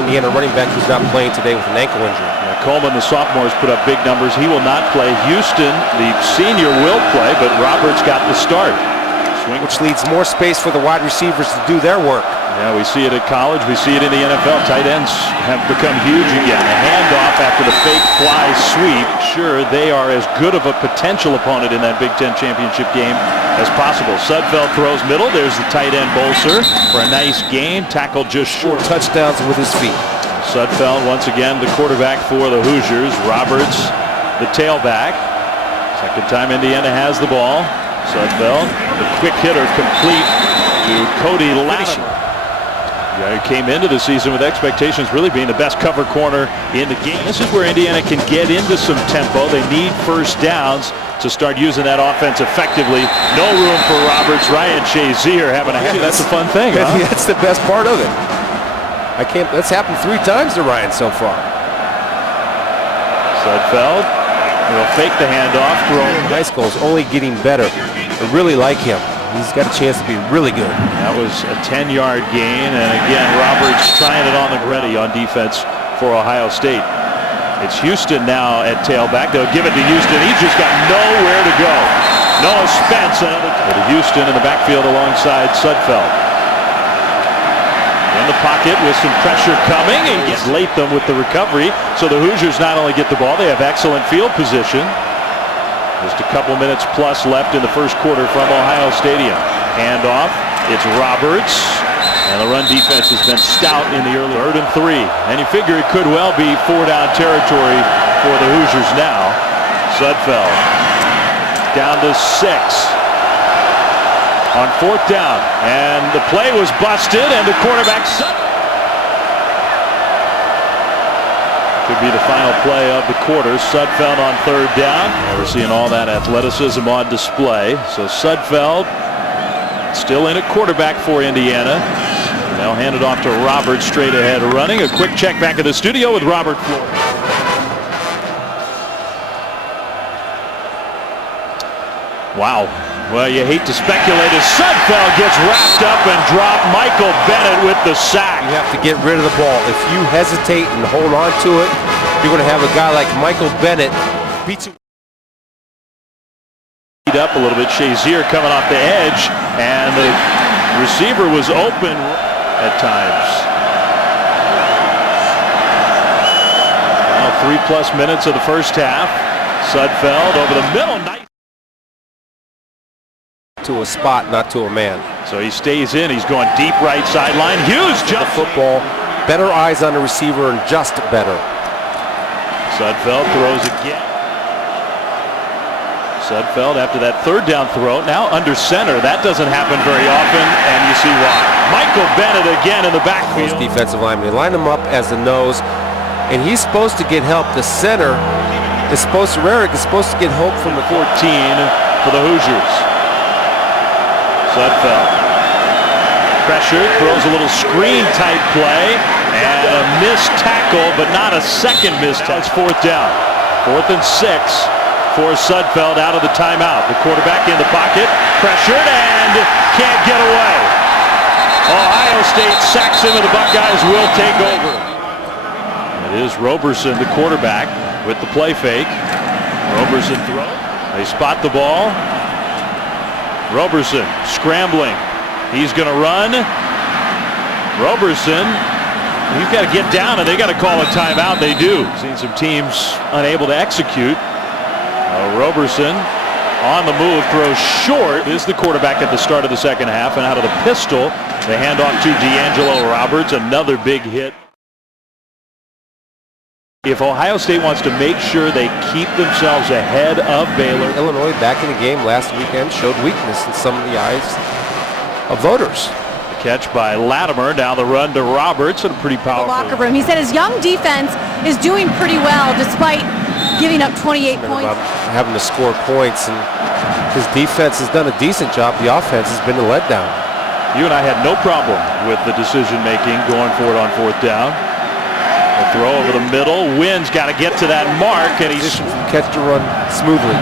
Indiana running back who's not playing today with an ankle injury. Yeah, Coleman, the sophomore, has put up big numbers. He will not play. Houston, the senior, will play, but Roberts got the start. Which leaves more space for the wide receivers to do their work. Yeah, we see it at college. We see it in the NFL. Tight ends have become huge again. A handoff after the fake fly sweep. Sure, they are as good of a potential opponent in that Big Ten championship game as possible. Sudfeld throws middle. There's the tight end Bolser for a nice gain. Tackled just short. Touchdowns with his feet. Sudfeld once again the quarterback for the Hoosiers. Roberts the tailback. Second time Indiana has the ball. Sudfeld, the quick hitter, complete to Cody Latimer. Yeah, he came into the season with expectations really being the best cover corner in the game. This is where Indiana can get into some tempo. They need first downs to start using that offense effectively. No room for Roberts. Ryan Shazier having a that's a fun thing, huh? That's the best part of it. That's happened 3 times to Ryan so far. Sudfeld will fake the handoff. High school is only getting better. I really like him. He's got a chance to be really good. That was a 10-yard gain, and again, Roberts trying it on the ready on defense for Ohio State. It's Houston now at tailback. They'll give it to Houston. He's just got nowhere to go. Noah Spence, another to Houston in the backfield alongside Sudfeld. In the pocket with some pressure coming, and gets Latham with the recovery. So the Hoosiers not only get the ball, they have excellent field position. Just a couple minutes plus left in the first quarter from Ohio Stadium. Handoff, it's Roberts, and the run defense has been stout in the early 3rd and 3. And you figure it could well be 4-down territory for the Hoosiers now. Sudfeld down to 6 on 4th down, and the play was busted, and the quarterback could be the final play of the quarter. Sudfeld on 3rd down. We're seeing all that athleticism on display. So Sudfeld still in at quarterback for Indiana. Now hand it off to Roberts straight ahead running. A quick check back at the studio with Robert Floyd. Wow. Well, you hate to speculate as Sudfeld gets wrapped up and dropped. Michael Bennett with the sack. You have to get rid of the ball. If you hesitate and hold on to it, you're going to have a guy like Michael Bennett beat you. Up a little bit. Shazier coming off the edge, and the receiver was open at times. Now 3+ minutes of the first half. Sudfeld over the middle. Nice. To a spot, not to a man. So he stays in. He's going deep right sideline. Huge jump. The football, better eyes on the receiver, and just better. Sudfeld throws again. Sudfeld after that 3rd down throw, now under center. That doesn't happen very often, and you see why. Michael Bennett again in the backfield. Those defensive linemen, they line him up as the nose, and he's supposed to get help. The center is supposed to, Rarick is supposed to get help from the 14 for the Hoosiers. Sudfeld pressure, throws a little screen type play, and a missed tackle, but not a second missed tackle. It's 4th down. 4th and 6 for Sudfeld out of the timeout. The quarterback in the pocket, pressured, and can't get away. Ohio State sacks him, and the Buckeyes will take over. It is Roberson, the quarterback, with the play fake. Roberson throw. They spot the ball. Roberson scrambling. He's going to run. Roberson, he's got to get down, and they got to call a timeout. They do. Seen some teams unable to execute. Roberson on the move, throws short. Is the quarterback at the start of the second half, and out of the pistol, they hand off to D'Angelo Roberts. Another big hit. If Ohio State wants to make sure they keep themselves ahead of Baylor. Illinois back in the game last weekend showed weakness in some of the eyes of voters. The catch by Latimer, now the run to Roberts, and a pretty powerful. The locker room. He said his young defense is doing pretty well despite giving up 28 points. Having to score points, and his defense has done a decent job. The offense has been a letdown. You and I had no problem with the decision making going for it on 4th down. A throw over the middle. Wynn's got to get to that mark, and he's catch to run smoothly.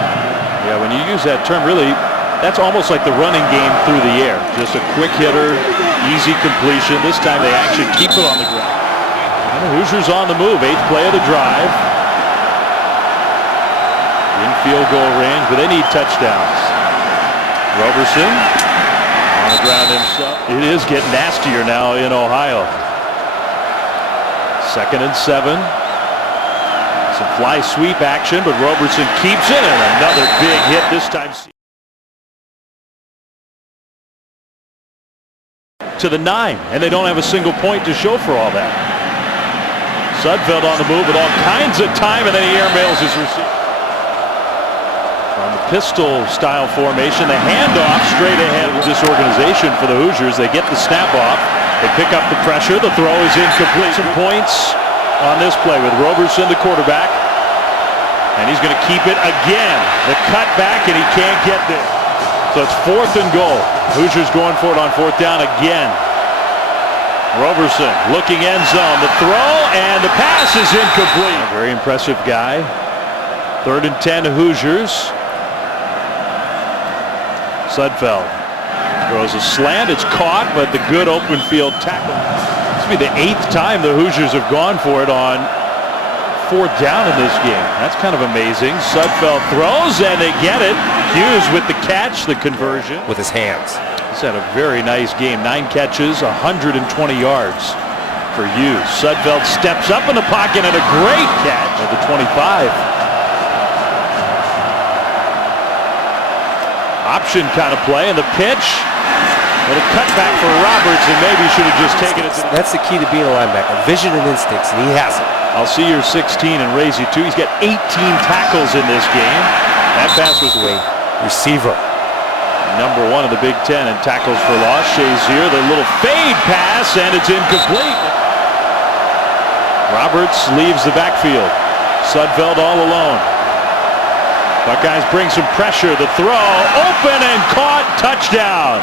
Yeah, when you use that term, really, that's almost like the running game through the air. Just a quick hitter, easy completion. This time they actually keep it on the ground. Hoosiers on the move. 8th play of the drive. In field goal range, but they need touchdowns. Roberson on the ground himself. It is getting nastier now in Ohio. 2nd and 7. Some fly sweep action, but Roberson keeps it, and another big hit this time. To the 9, and they don't have a single point to show for all that. Sudfeld on the move with all kinds of time, and then he airmails his receiver. From the pistol style formation, the handoff straight ahead of disorganization for the Hoosiers. They get the snap off, they pick up the pressure, the throw is incomplete. Some points on this play with Roberson, the quarterback, and he's going to keep it again. The cut back, and he can't get there. So it's 4th and goal. Hoosiers going for it on 4th down again. Roberson looking end zone. The throw and the pass is incomplete. A very impressive guy. 3rd and 10 Hoosiers. Sudfeld throws a slant. It's caught, but the good open field tackle. This will be the 8th time the Hoosiers have gone for it on 4th down in this game. That's kind of amazing. Sudfeld throws and they get it. Hughes with the catch, the conversion. With his hands. He's had a very nice game. 9 catches, 120 yards for Hughes. Sudfeld steps up in the pocket and a great catch at the 25. Option kind of play, and the pitch. But a cutback for Roberts, and maybe should have just taken it. That's the key to being a linebacker. Vision and instincts, and he has it. I'll see your 16 and raise you 2. He's got 18 tackles in this game. That pass was a receiver. Number 1 of the Big Ten in tackles for loss. Shazier, the little fade pass, and it's incomplete. Roberts leaves the backfield. Sudfeld all alone. Buckeyes bring some pressure. The throw, open and caught, touchdown.